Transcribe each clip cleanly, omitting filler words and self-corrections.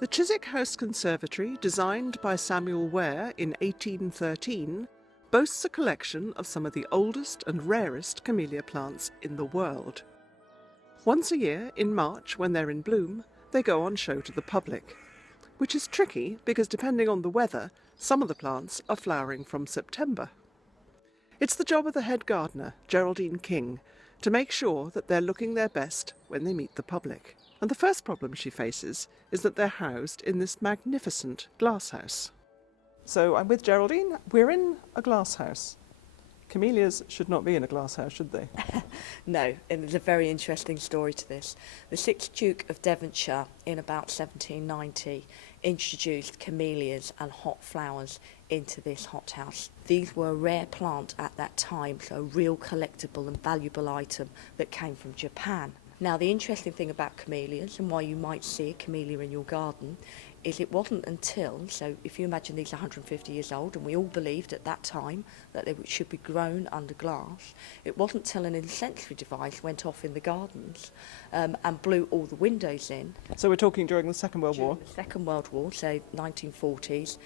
The Chiswick House Conservatory, designed by Samuel Ware in 1813, boasts a collection of some of the oldest and rarest camellia plants in the world. Once a year, in March, when they're in bloom, they go on show to the public, which is tricky because depending on the weather, some of the plants are flowering from September. It's the job of the head gardener, Geraldine King, to make sure that they're looking their best when they meet the public. And the first problem she faces is that they're housed in this magnificent glasshouse. So I'm with Geraldine. We're in a glasshouse. Camellias should not be in a glasshouse, should they? No, and there's a very interesting story to this. The 6th Duke of Devonshire, in about 1790, introduced camellias and hot flowers into this hothouse. These were a rare plant at that time, so a real collectible and valuable item that came from Japan. Now, the interesting thing about camellias and why you might see a camellia in your garden is it wasn't until, so if you imagine these are 150 years old, and we all believed at that time that they should be grown under glass, it wasn't till an incendiary device went off in the gardens and blew all the windows in. So we're talking during the Second World War? During the Second World War, so 1940s,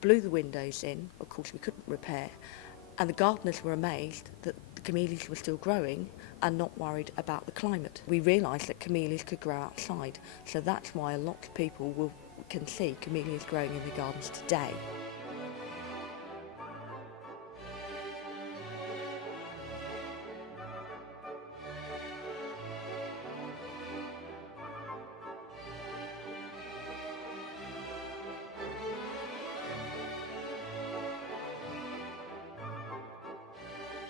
blew the windows in, of course we couldn't repair, and the gardeners were amazed that the camellias were still growing and not worried about the climate. We realised that camellias could grow outside, so that's why a lot of people can see camellias growing in the gardens today.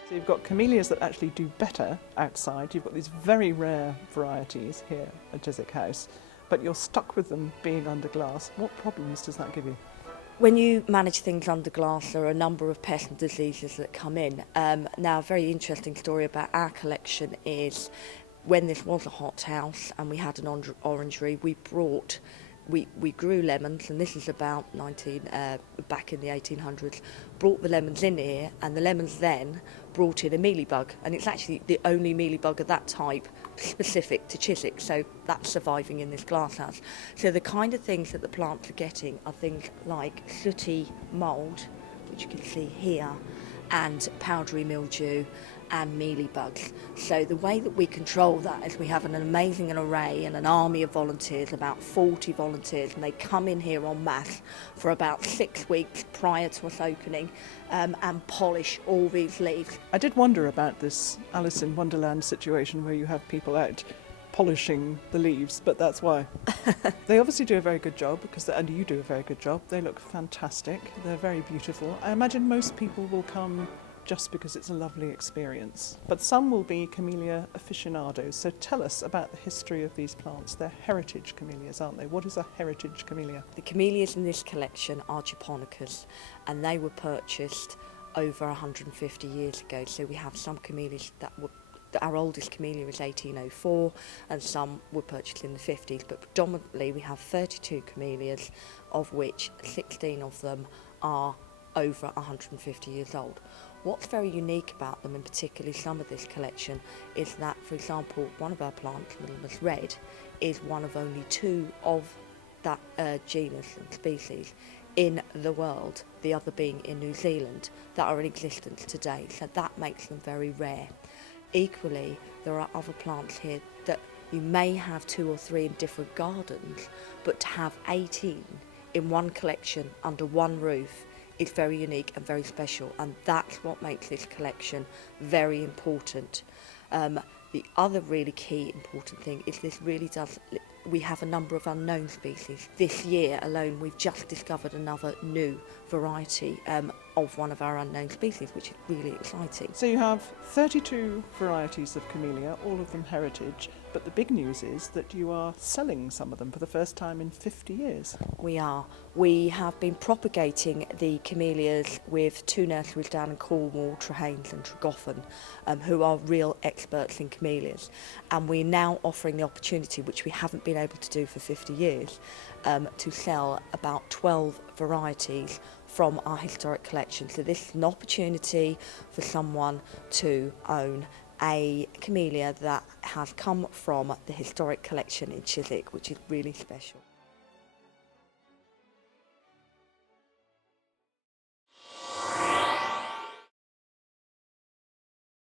So you've got camellias that actually do better outside. You've got these very rare varieties here at Chiswick House, but you're stuck with them being under glass. What problems does that give you? When you manage things under glass, there are a number of pests and diseases that come in. Now, a very interesting story about our collection is when this was a hothouse and we had an orangery, we grew lemons, and this is about back in the 1800s, brought the lemons in here, and the lemons then brought in a mealybug, and it's actually the only mealybug of that type specific to Chiswick, so that's surviving in this glasshouse. So the kind of things that the plants are getting are things like sooty mould, which you can see here, and powdery mildew and mealybugs. So the way that we control that is we have an amazing array and an army of volunteers, about 40 volunteers, and they come in here en masse for about 6 weeks prior to us opening and polish all these leaves. I did wonder about this Alice in Wonderland situation where you have people out polishing the leaves, but that's why. They obviously do a very good job, and you do a very good job. They look fantastic. They're very beautiful. I imagine most people will come just because it's a lovely experience. But some will be camellia aficionados. So tell us about the history of these plants. They're heritage camellias, aren't they? What is a heritage camellia? The camellias in this collection are japonicas, and they were purchased over 150 years ago. So we have some camellias our oldest camellia is 1804, and some were purchased in the 50s, but predominantly we have 32 camellias, of which 16 of them are over 150 years old. What's very unique about them, and particularly some of this collection, is that, for example, one of our plants, Middlemas Red, is one of only 2 of that genus and species in the world, the other being in New Zealand, that are in existence today, so that makes them very rare. Equally, there are other plants here that you may have 2 or 3 in different gardens, but to have 18 in one collection under one roof is very unique and very special, and that's what makes this collection very important. The other really key important thing is we have a number of unknown species. This year alone we've just discovered another new variety of one of our unknown species, which is really exciting. So you have 32 varieties of camellia, all of them heritage, but the big news is that you are selling some of them for the first time in 50 years. We are. We have been propagating the camellias with 2 nurseries down in Cornwall, Trehaines and Tregoffen, who are real experts in camellias. And we're now offering the opportunity, which we haven't been able to do for 50 years, to sell about 12 varieties from our historic collection. So this is an opportunity for someone to own a camellia that has come from the historic collection in Chiswick, which is really special.